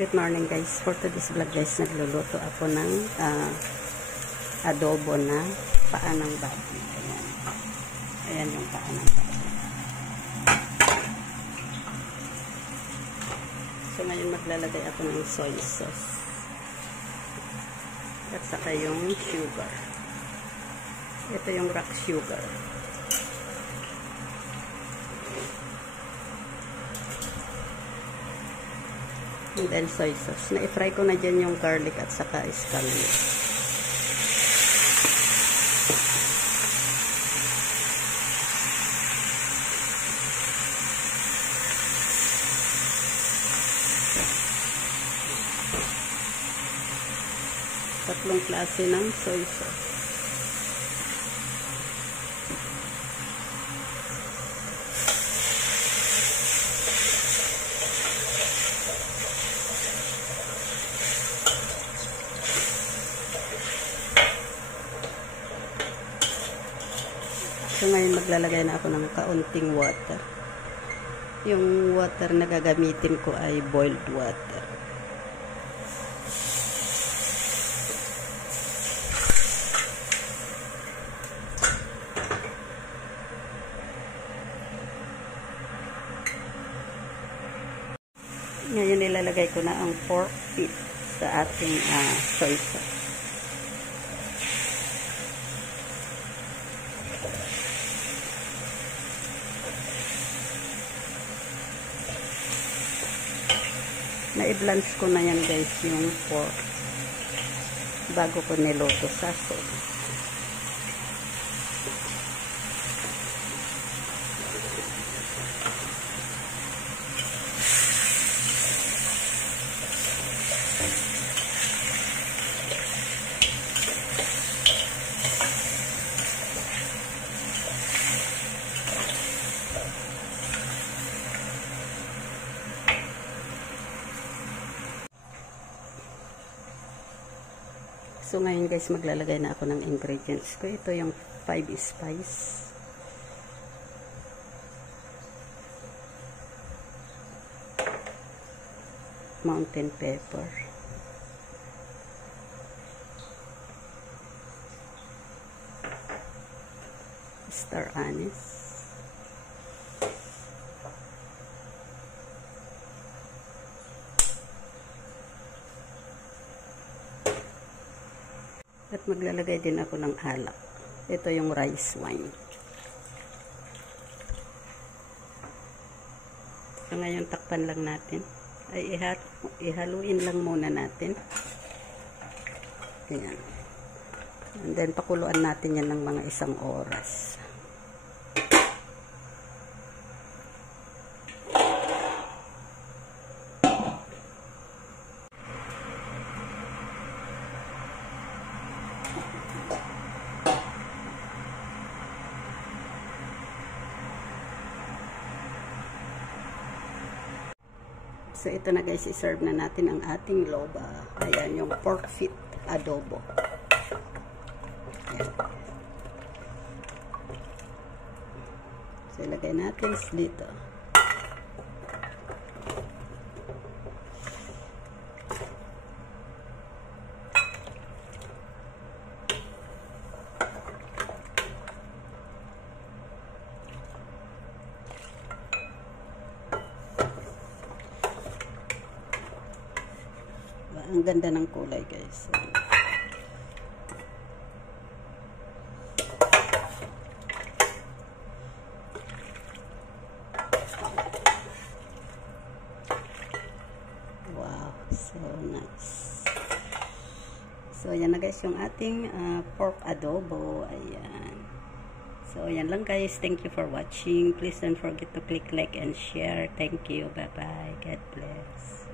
Good morning guys. For today's vlog guys, nagluluto ako ng adobo na paa ng baboy. Ayan. Ayan yung paa ng baboy. So ngayon maglalagay ako ng soy sauce. At saka yung sugar. Ito yung rock sugar. And then soy sauce. Na-fry ko na dyan yung garlic at saka scallion. Tatlong klase ng soy sauce. So ngayon maglalagay na ako ng kaunting water. Yung water na gagamitin ko ay boiled water. Ngayon ilalagay ko na ang pork feet sa ating soy sauce. Na-i-blanch ko na yan guys yung pork bago ko niluto sa sauce. So ngayon guys, maglalagay na ako ng ingredients ko. Ito yung 5 spice. Mountain pepper. Star anise. At maglalagay din ako ng alak. Ito yung rice wine. So ngayon takpan lang natin. Ay ihaluin lang muna natin. Ayan. And then pakuluan natin yan ng mga 1 oras. So, ito na guys, iserve na natin ang ating loba. Ayan, yung pork feet adobo. Ayan. So, ilagay natin dito. Ang ganda ng kulay guys. Wow, so nice. So ayan na guys yung ating pork adobo. Ayan. So ayan lang guys. Thank you for watching. Please don't forget to click like and share. Thank you. Bye bye. God bless.